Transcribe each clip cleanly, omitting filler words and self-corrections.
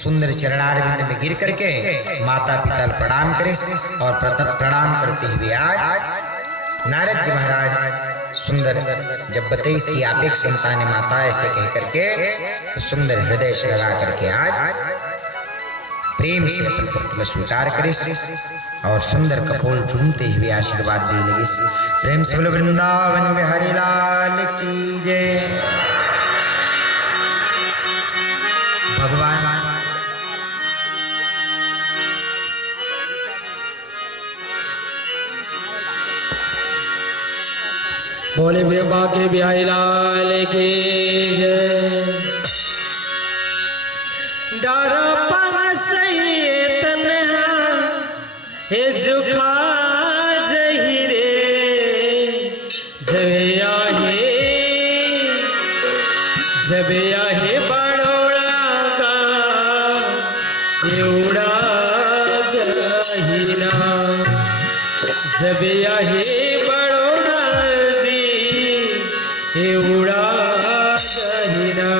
सुंदर चरणारविंद में गिर करके माता पिता प्रणाम करे और प्रणाम करते हुए आज नारद जी महाराज सुंदर जब बताई इसकी आप एक संतान माता ऐसे कह करके तो सुंदर हृदय से लगा करके आज प्रेम से प्रतिमा स्वीकार करे और सुंदर कपोल चूमते हुए आशीर्वाद दे लगे। प्रेम से बोलो वृंदावन बिहारी लाल की जय। भगवान बोले बाके बिहारी लाल की जय। डरपन सही तन्हा हे झुका जही रे जबिया हे बड़ोड़ा का एवड़ा जहीना जबिया हे बड़ोड़ा जी एवड़ा जहीना।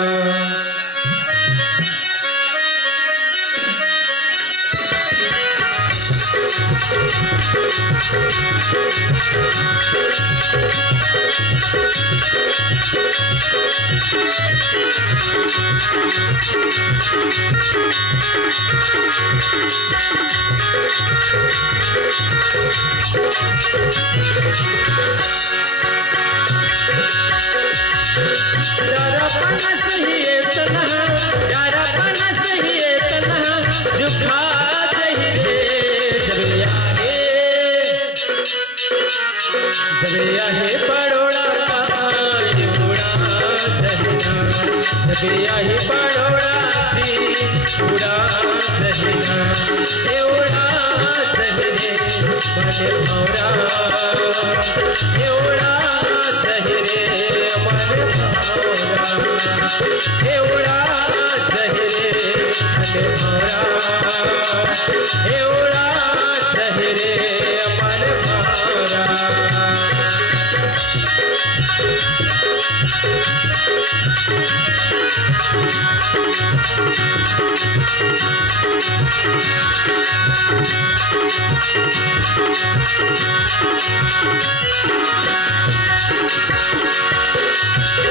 जबिया हे बड़ोड़ा जबिया हे बड़ोड़ा जी उड़ा जहिना ए उड़ा जहरे मन भौरा ए उड़ा जहरे मन भौरा ए उड़ा जहरे मन भौरा ए उड़ा जहरे मन भौरा।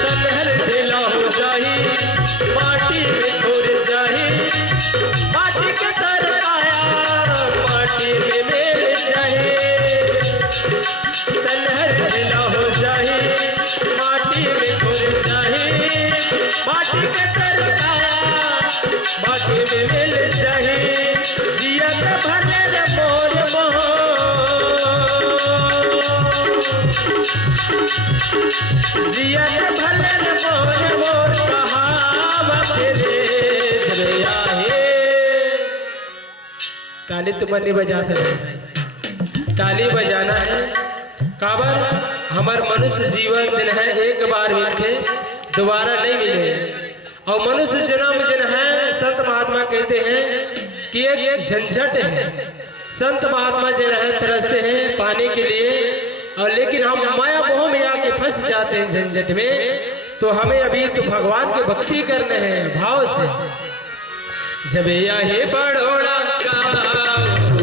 तनहर ढेला हो जाही माटी में घुर जाही माटी के तर आया माटी में मेल जाही। तनहर ढेला हो जाही माटी में घुर जाही माटी के तर आया माटी में मेल जाही। जिया का भले मोर जिया भलन मोर मोर कहावत रे जबिया हे। ताली तो मन नहीं बजाते ताली बजाना है काबर हमार मनुष्य जीवन दिन है एक बार मिलते दोबारा नहीं मिले और मनुष्य जन्म जन है संत महात्मा कहते हैं कि एक झंझट है। संत महात्मा जन है तरसते हैं पाने के लिए और लेकिन हम माया मोह में आके फंस जाते हैं झंझट में। तो हमें अभी तो भगवान की भक्ति करने हैं भाव से। जबिया हे बड़ोड़ा का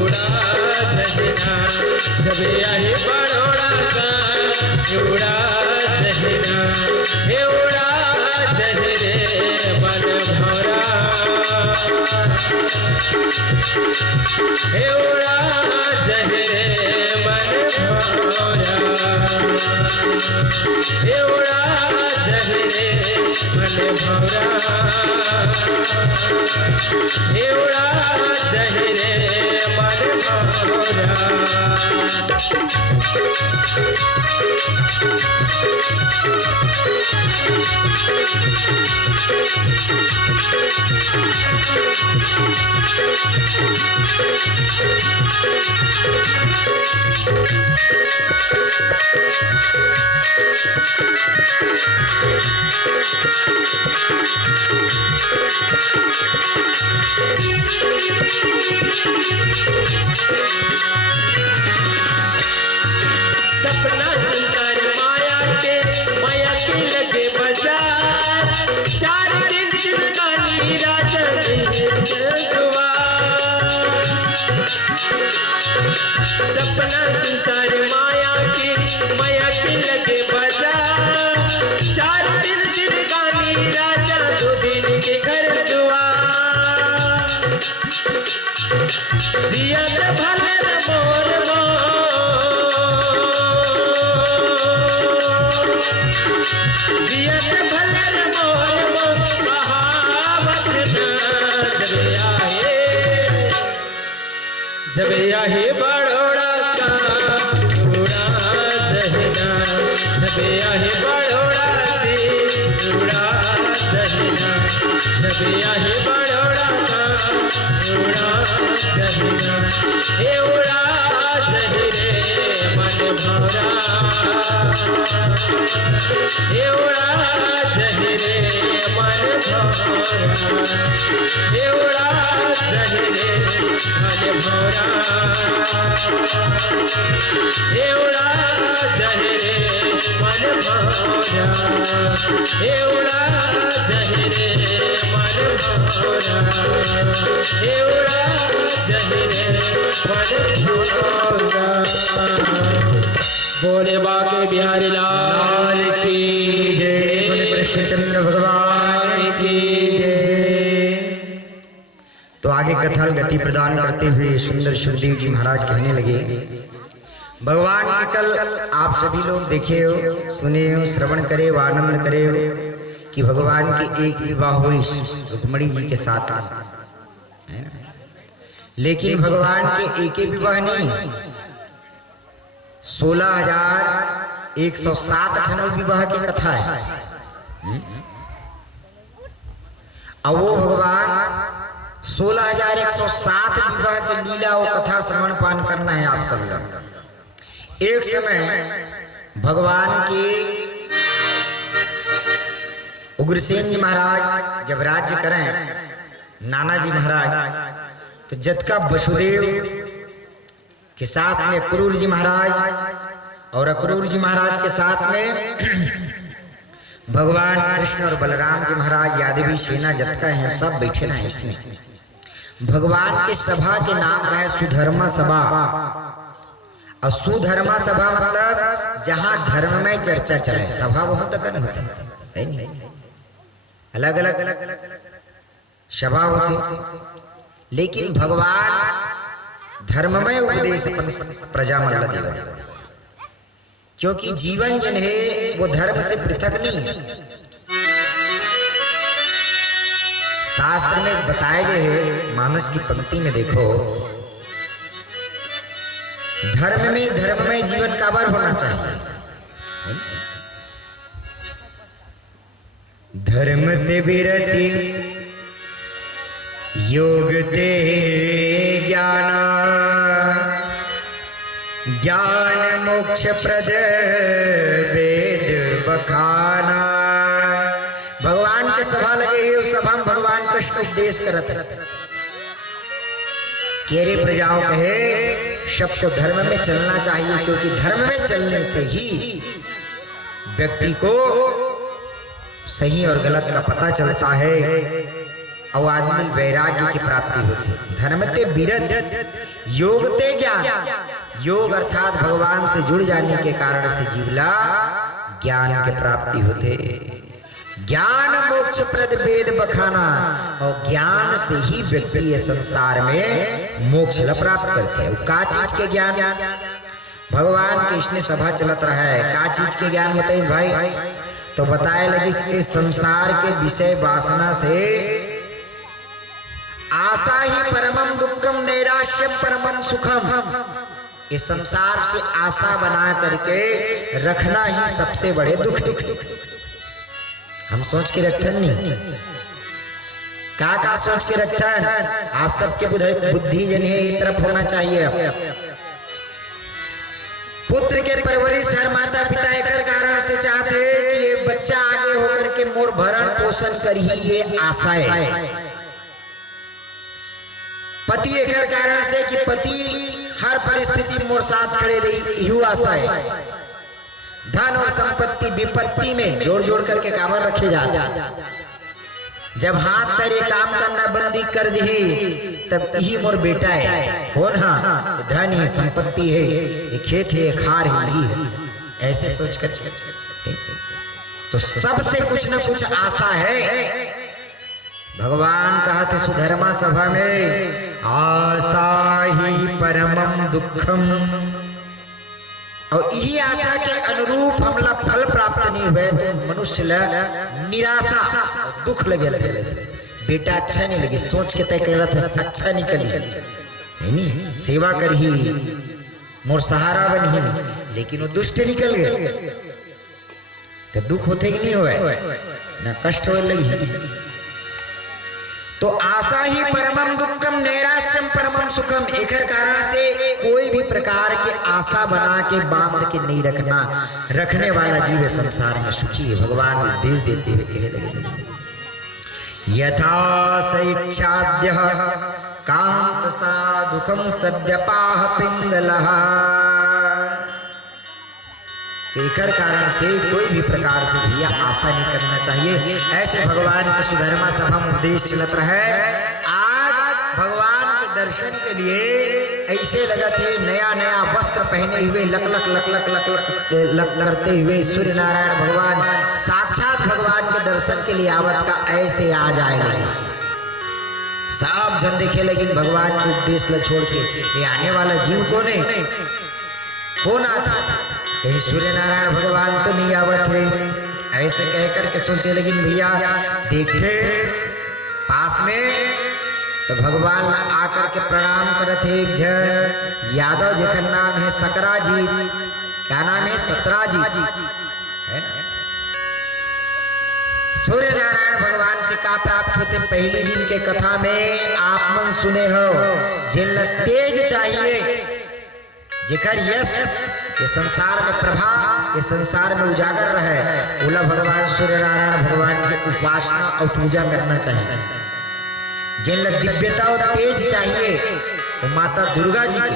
उड़ा जहिना जबिया हे बड़ोड़ा का उड़ा जहिना हे उड़ा जहरे मन भौरा हे उड़ा जहरे मन भौरा हे उड़ा जहरे मन भौरा हे उड़ा जहरे मन भौरा। सपना संसार माया के लगे बाजार 4 दिन जिंदगानी राजा सपना संसार माया की लगे बाजार। 4 दिन जिंदगानी राजा 2 दिन के घर दुआर। जियत भले मोर जियत भले मोर कहावत न जब आए बड़ोड़ा का उड़ा जहना। जब आए बड़ोड़ा से उड़ा जहना। जब आए बड़ोड़ा का उड़ा जहना। हे उड़ा जहरे मन भौरा। हे उड़ा जहरे मन भौरा। हे उड़ा जहरे मन भौरा। हे उड़ा जहरे मन भौरा। हे उड़ा जहरे मन भौरा। हे उड़ा जहरे मन भौरा। बोले बाके बिहारी लाल की जय। बोले कृष्णचंद्र भगवान की जय। तो आगे कथा गति प्रदान करते हुए सुंदर सुखदेव जी महाराज कहने लगे, भगवान के कल आप सभी लोग देखे हो, सुने हो, श्रवण करे हो, आनंद करे हो कि भगवान के एक विवाह हुई रुक्मणी जी के साथ, है ना? लेकिन भगवान के एक ही विवाह नहीं, 16,107 विवाह की कथा है। अब वो भगवान 16,107 विवाह की लीला और कथा श्रवण पान करना है आप सब लोग। एक समय भगवान के उग्रसेन जी महाराज जब राज्य करें, नाना जी महाराज, तो जतका वसुदेव के साथ में अक्रूर जी महाराज और अक्रूर जी महाराज के साथ में भगवान कृष्ण और बलराम जी महाराज, यादवी सेना जतका है सब बैठे ना इसमें। भगवान के सभा के नाम है सुधर्मा सभा। और सुधर्मा सभा मतलब जहां धर्म में चर्चा चले। सभा बहुत अगर होती है, अलग अलग सभा होती, लेकिन भगवान धर्म में उपदेश प्रजा मंडल देवा, क्योंकि जीवन जन है वो धर्म से पृथक नहीं है। शास्त्र में बताए गए हैं, मानस की पंक्ति में देखो, धर्म में जीवन काबर होना चाहिए। धर्म ते विरति योग ते ज्ञान, ज्ञान मोक्ष प्रद वेद बखाना। भगवान के सभा लगे ही उस सभा में भगवान कृष्ण उपदेश करत केरे प्रजाओं कहे सबको धर्म में चलना चाहिए, क्योंकि धर्म में चलने से ही व्यक्ति को सही और गलत का पता चलता है और आदमी वैराग्य की प्राप्ति होती है। धर्म ते विरत योग ते ज्ञान, योग अर्थात भगवान से जुड़ जाने के कारण से जीवला ज्ञान की प्राप्ति होते। ज्ञान मोक्ष प्रद वेद बखाना, और ज्ञान से ही व्यक्ति ये संसार में मोक्ष प्राप्त करते हैं। का चीज के ज्ञान? भगवान कृष्ण सभा चलत रहा है, का चीज के ज्ञान बताइए भाई? तो बताए लगी इसके संसार के विषय वासना से आशा ही परमम दुखम नैराश्य परमम सुखम। इस संसार से आशा बना करके रखना ही सबसे बड़े दुख। हम सोच के रखते नहीं, का सोच के रखते हैं? आप सबके बुद्धि जन है एक तरफ होना चाहिए। पुत्र के परवरिश हर माता पिता एक कारण से चाहते हैं कि ये बच्चा आगे होकर के मोर भरण पोषण कर ही, ये आशा है। पति एक कारण से कि पति हर परिस्थिति मोर साथ खड़े रही, यही आशा है। धन और संपत्ति विपत्ति में जोड़ जोड़ करके कामर रखे जाते। जब हाथ पैर काम करना बंदी कर दी तब यही मोर बेटा है हो ना, धन है, संपत्ति है, ये खेत है, ये खार है, यही है, ऐसे सोच कर तो सबसे कुछ न कुछ आशा है। भगवान कहते सुधर्मा सभा में, आशा ही परमम दुखम, और यही आशा के अनुरूप हमला फल प्राप्त नहीं हुए तो मनुष्य निराशा दुख लगे बेटा अच्छा नहीं लगे, सोच के तय कर अच्छा निकली नहीं, सेवा कर ही मोर सहारा बनी, लेकिन वो दुष्ट निकल गए तो दुख होते कि नहीं हुए ना, कष्ट हो लगी। तो आशा ही परमम दुखम नैराश्यम परमम सुखम, एक कारण से कोई भी प्रकार के आशा बना के बांध के नहीं रखना, रखने वाला जीव संसार में सुखी है। भगवान उपदेश देते हुए कह लगे, यथा स इच्छाद्य कांत सा दुखम सद्यपाह पिंगलः, तो एक कारण से कोई भी प्रकार से भैया आशा नहीं करना चाहिए। ऐसे भगवान के सुधर्मा सभा में उपदेश चलत रहे। आज भगवान के दर्शन के लिए ऐसे लगा थे, नया नया वस्त्र पहने हुए luck luck luck luck luck luck luck करते हुए सूर्य नारायण भगवान साक्षात भगवान के दर्शन के लिए आवत का ऐसे आ जाए सब जन देखे, लेकिन भगवान के उपदेश ल छोड़ के ये आने वाला जीव कौन आता, कहीं सूर्य नारायण भगवान तो नहीं आवत है, ऐसे कह करके सोचे। लेकिन भैया देखते पास में तो भगवान आकर के प्रणाम करते एक जन यादव जेकर नाम है सकरा जी, क्या नाम है सतरा जी है ना। सूर्य नारायण भगवान से का प्राप्त होते, पहले दिन के कथा में आप मन सुने हो, जिन तेज चाहिए जेकर यश ये संसार में प्रभा, ये संसार में उजागर रहे, बोला भगवान सूर्य नारायण भगवान की उपासना और पूजा करना चाहिए। जिन दिव्यता और तेज चाहिए वो माता दुर्गा जी की,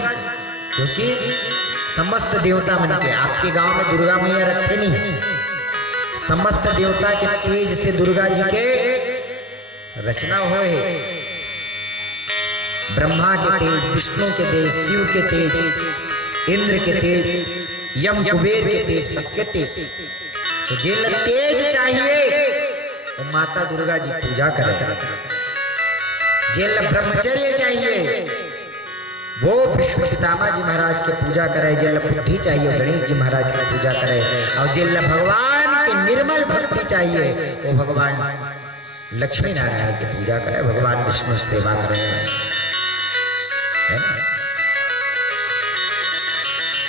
क्योंकि समस्त देवता मन के आपके गांव में दुर्गा मैया रखे नहीं, समस्त देवता के तेज से दुर्गा जी के रचना हुए, ब्रह्मा के तेज, विष्णु के तेज, शिव के तेज, इंद्र के तेज, यम कुबेर के तेज, सबके तेज। तो जिन तेज चाहिए वो माता दुर्गा जी पूजा करे, जिन ब्रह्मचर्य चाहिए वो भीष्म पितामह जी महाराज की पूजा करे, जिन बुद्धि चाहिए गणेश जी महाराज की पूजा करे, और जिन भगवान की निर्मल भक्ति चाहिए वो भगवान लक्ष्मी नारायण की पूजा करे, भगवान विष्णु सेवा करे।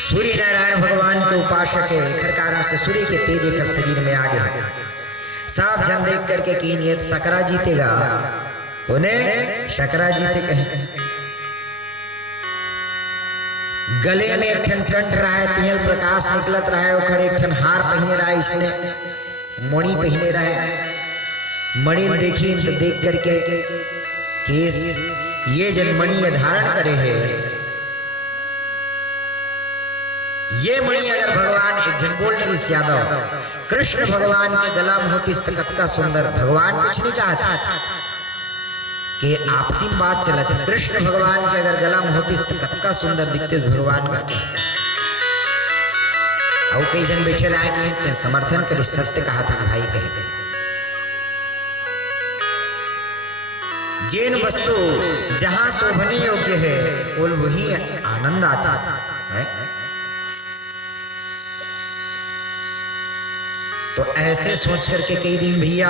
सूर्य नारायण भगवान के उपासक है, हर कारण से सूर्य के तेज एक शरीर में आ गया। सब जन देख करके की नियत सकरा जीतेगा, उन्हें शकरा जीते कहीं गले में एक ठन टंट रहा है, तिहल प्रकाश निकलत रहा है, उखड़ एक ठन हार पहने रहा है, इसने मणि पहने रहा है। मणि देखी तो देख करके केस ये जन मणि धारण करे है, ये मणि अगर भगवान एक जन बोल रही यादव कृष्ण भगवान के गला में होती कतका सुंदर, भगवान कुछ नहीं चाहता कि आपसी बात चला था, कृष्ण भगवान के अगर गला में होती तो कतका सुंदर दिखते भगवान का। और कई जन बैठे रहे कि समर्थन कर सत्य कहा था भाई कहे, जैन वस्तु जहां शोभने योग्य है बोल वही आनंद आता है। तो ऐसे सोच करके कई दिन भैया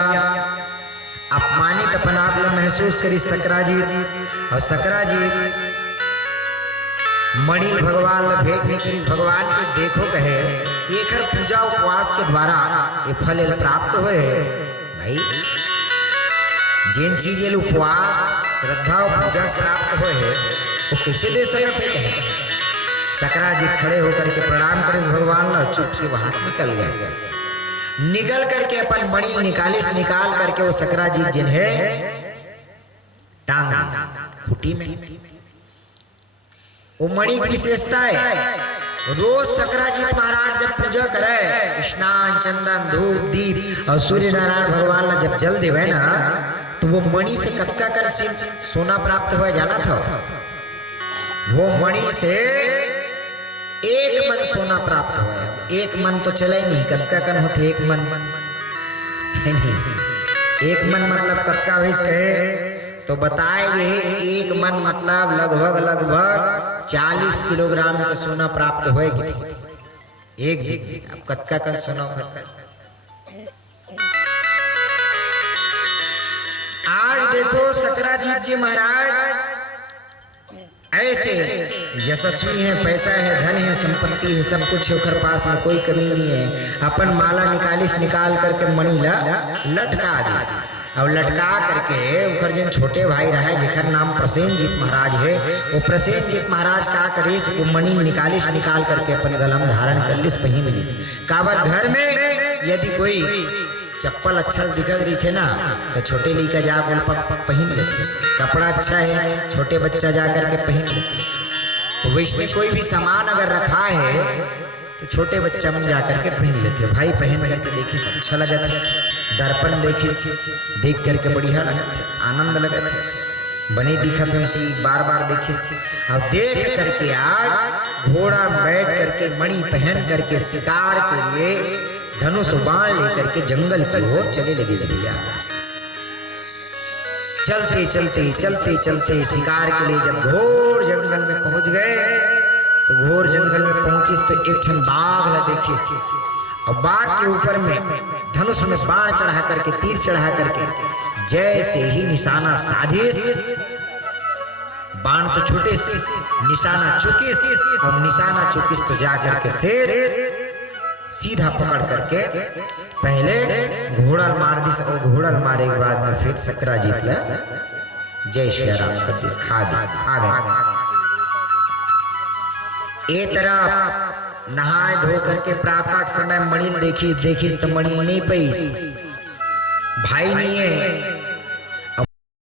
अपमानित अपन आप लोग महसूस करी सकरा जी, और सकरा जी मणि भगवान भेंट नहीं करी, भगवान के देखो कहे एक हर पूजा उपवास के द्वारा ये फल प्राप्त हुए भाई, जिन चीज उपवास श्रद्धा और पूजा से प्राप्त हुए है वो कैसे दे सकते हैं। सकरा जी खड़े होकर के प्रणाम करे भगवान ला, चुप से वहां से निकल गए, निकल करके अपन मणि निकाल करके वो सकरा जी जिन्हें टांग खूटी में। वो मणि की विशेषता है, रोज सकरा जी महाराज जब पूजा करे, स्नान चंदन धूप दीप और सूर्य नारायण भगवान ला जब जल देवे ना तो वो मणि से कत्का कर सोना प्राप्त हुआ जाना था। वो मणि से 1 मन सोना प्राप्त हुआ। 1 मन तो चले नहीं, कत्का कन होते 1 मन है नहीं। 1 मन मतलब कत्का वैस कहे तो बताए ये 1 मन मतलब लगभग 40 किलोग्राम का सोना प्राप्त होएगी एक दिन। अब कत्का का सोना आज देखो सकराजीत जी महाराज ऐसे यशस्वी हैं, पैसा है, धन है, संपत्ति है, सब कुछ उनके पास में कोई कमी नहीं है। अपन माला निकाल करके मणि लटका दी और लटका करके उखर जिन छोटे भाई रहे जिखर नाम प्रसेनजीत महाराज है, वो प्रसेनजीत महाराज का करीस वो मणि निकाल करके अपन गलम धारण कर लिस पही मिलिस। काबर घर में यदि कोई चप्पल अच्छा दिखत रही थे ना तो छोटे लड़का जा पहन लेते, कपड़ा अच्छा है छोटे बच्चा जा करके पहन लेते। तो वैष्णव कोई भी सामान अगर रखा है तो छोटे बच्चा में जा करके पहन लेते। भाई पहन करके देखिस अच्छा लगा था, दर्पण देखिस देख करके बढ़िया लगा था, आनंद लगा था, बने दिखत है उसी बार बार देखिस। और देख करके आज घोड़ा में बैठ करके मणि पहन करके शिकार के लिए धनुष बाण लेकर के जंगल की ओर चले लगे भैया। चलते शिकार के लिए जब घोर जंगल में पहुंच गए तो घोर जंगल में पहुंची तो एक ठन बाघ ला देखी और बाघ के ऊपर में धनुष में बाण चढ़ा करके तीर चढ़ा करके जैसे ही निशाना साधे बाण तो छोटे से निशाना चुके और निशाना चुकिस तो जा करके शेर सीधा पकड़ करके पहले घोड़ा मार दिस और घोड़ा मारे के बाद में फिर सकराजीत ला जय श्री राम कर दिस खा गए। ए तरह नहाए धो करके प्रातः समय मणि देखी तो मणि नहीं पैस, भाई नहीं है